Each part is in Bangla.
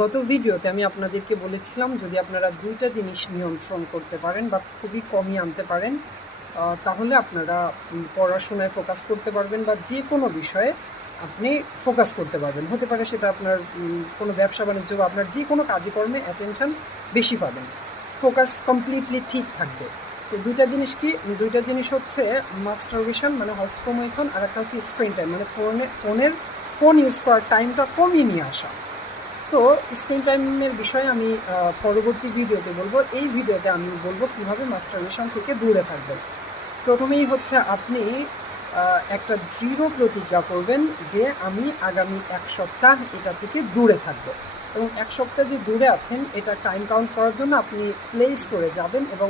গত ভিডিওতে আমি আপনাদেরকে বলেছিলাম যদি আপনারা দুইটা জিনিস নিয়ন্ত্রণ করতে পারেন বা খুবই কমই আনতে পারেন তাহলে আপনারা পড়াশোনায় ফোকাস করতে পারবেন বা যে কোনো বিষয়ে আপনি ফোকাস করতে পারবেন। হতে পারে সেটা আপনার কোনো ব্যবসা বাণিজ্য বা আপনার যে কোনো কাজে কর্মে অ্যাটেনশন বেশি পাবেন, ফোকাস কমপ্লিটলি ঠিক থাকবে। তো দুইটা জিনিস কি? দুইটা জিনিস হচ্ছে মাস্টারবেশন মানে হস্তমৈথুন, আর একটা হচ্ছে স্ক্রিন টাইম মানে ফোন ইউজ করার টাইমটা কমিয়ে নিয়ে আসা। তো স্ক্রিন টাইমের বিষয়ে আমি পরবর্তী ভিডিওতে বলবো। এই ভিডিওতে আমি বলবো কীভাবে মাস্টারবেশন থেকে দূরে থাকবেন। প্রথমেই হচ্ছে আপনি একটা দৃঢ় প্রতিজ্ঞা করবেন যে আমি আগামী 1 সপ্তাহ এটা থেকে দূরে থাকবো, এবং 1 সপ্তাহ যে দূরে আছেন এটা টাইম কাউন্ট করার জন্য আপনি প্লে স্টোরে যাবেন এবং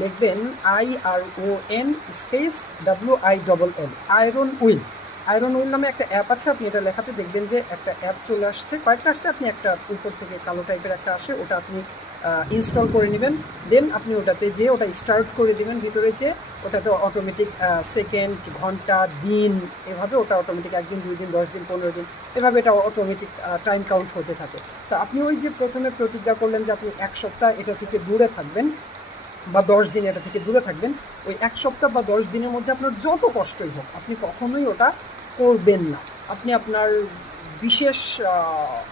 লিখবেন IRON space WILL iron will নামে একটা অ্যাপ আছে। আপনি এটা লেখাতে দেখবেন যে একটা অ্যাপ চলে আসছে, কয়েকটা আসছে। আপনি একটা উপর থেকে কালো টাইপের একটা আসে, ওটা আপনি ইনস্টল করে নেবেন। দেন আপনি ওটাতে যে ওটা স্টার্ট করে দেবেন, ভিতরে যে ওটাতে অটোমেটিক সেকেন্ড, ঘন্টা, দিন, এভাবে ওটা অটোমেটিক 1 দিন 2 দিন 10 দিন 15 দিন এভাবে এটা অটোমেটিক টাইম কাউন্ট হতে থাকে। তো আপনি ওই যে প্রথমে প্রতিজ্ঞা করলেন যে আপনি 1 সপ্তাহ এটা থেকে দূরে থাকবেন বা 10 দিন এটা থেকে দূরে থাকবেন, ওই 1 সপ্তাহ বা 10 দিনের মধ্যে আপনার যত কষ্টই হোক আপনি কখনোই ওটা করবেন না। আপনি আপনার বিশেষ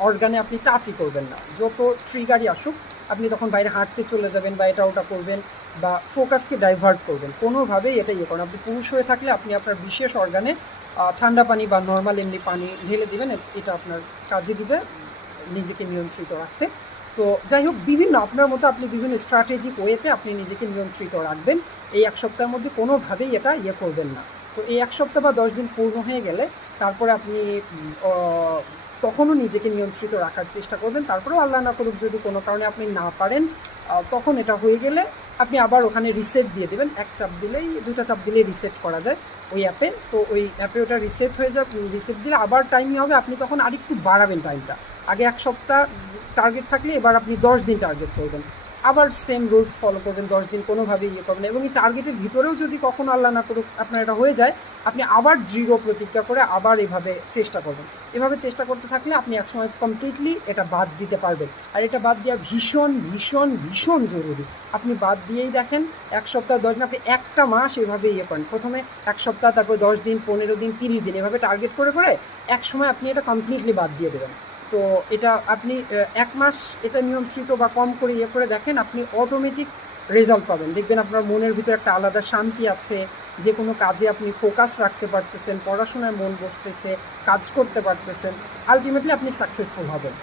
অর্গানে আপনি টাচই করবেন না। যত ট্রিগারই আসুক আপনি তখন বাইরে হাঁটতে চলে যাবেন বা এটা ওটা করবেন বা ফোকাসকে ডাইভার্ট করবেন, কোনোভাবেই এটা ইয়ে করেন। আপনি পুরুষ হয়ে থাকলে আপনি আপনার বিশেষ অর্গানে ঠান্ডা পানি বা নর্মাল এমনি পানি ঢেলে দিবেন, এটা আপনার কাজে দিবে নিজেকে নিয়ন্ত্রিত রাখতে। তো যাই হোক, বিভিন্ন আপনার মতো আপনি বিভিন্ন স্ট্র্যাটেজিক ওয়েতে আপনি নিজেকে নিয়ন্ত্রিত রাখবেন। এই 1 সপ্তাহের মধ্যে কোনোভাবেই এটা ইয়ে করবেন না। তো এই 1 সপ্তাহ বা 10 দিন পূর্ণ হয়ে গেলে তারপরে আপনি তখনও নিজেকে নিয়ন্ত্রিত রাখার চেষ্টা করবেন। তারপরেও আল্লাহ না করুক যদি কোনো কারণে আপনি না পারেন, তখন এটা হয়ে গেলে আপনি আবার ওখানে রিসেট দিয়ে দেবেন। 1 চাপ দিলেই 2টা চাপ দিলেই রিসেট করা যায় ওই অ্যাপে। তো ওই অ্যাপে ওটা রিসেট হয়ে যাবে, রিসেট দিলে আবার টাইমই হবে। আপনি তখন আরেকটু বাড়াবেন টাইমটা। আগে 1 সপ্তাহ টার্গেট থাকলে এবার আপনি 10 দিন টার্গেট করবেন, আবার সেম রুলস ফলো করবেন, 10 দিন কোনোভাবেই ইয়ে করবেন। এবং এই টার্গেটের ভিতরেও যদি কখনো আল্লাহ না করুক আপনার এটা হয়ে যায়, আপনি আবার দৃঢ় প্রতিজ্ঞা করে আবার এভাবে চেষ্টা করবেন। এভাবে চেষ্টা করতে থাকলে আপনি একসময় কমপ্লিটলি এটা বাদ দিতে পারবেন। আর এটা বাদ দেওয়া ভীষণ ভীষণ ভীষণ জরুরি। আপনি বাদ দিয়েই দেখেন 1 সপ্তাহ 10 দিন, আপনি একটা মাস এভাবে ইয়ে করেন। প্রথমে 1 সপ্তাহ, তারপর 10 দিন, 15 দিন, 30 দিন এভাবে টার্গেট করে করে এক সময় আপনি এটা কমপ্লিটলি বাদ দিয়ে দেবেন। তো এটা আপনি 1 মাস এটা নিয়ন্ত্রিত বা কম করে ইয়ে করে দেখেন, আপনি অটোমেটিক রেজাল্ট পাবেন। দেখবেন আপনার মনের ভিতরে একটা আলাদা শান্তি আছে, যে কোনো কাজে আপনি ফোকাস রাখতে পারতেছেন, পড়াশোনায় মন বসতেছে, কাজ করতে পারতেছেন, আলটিমেটলি আপনি সাকসেসফুল হবেন।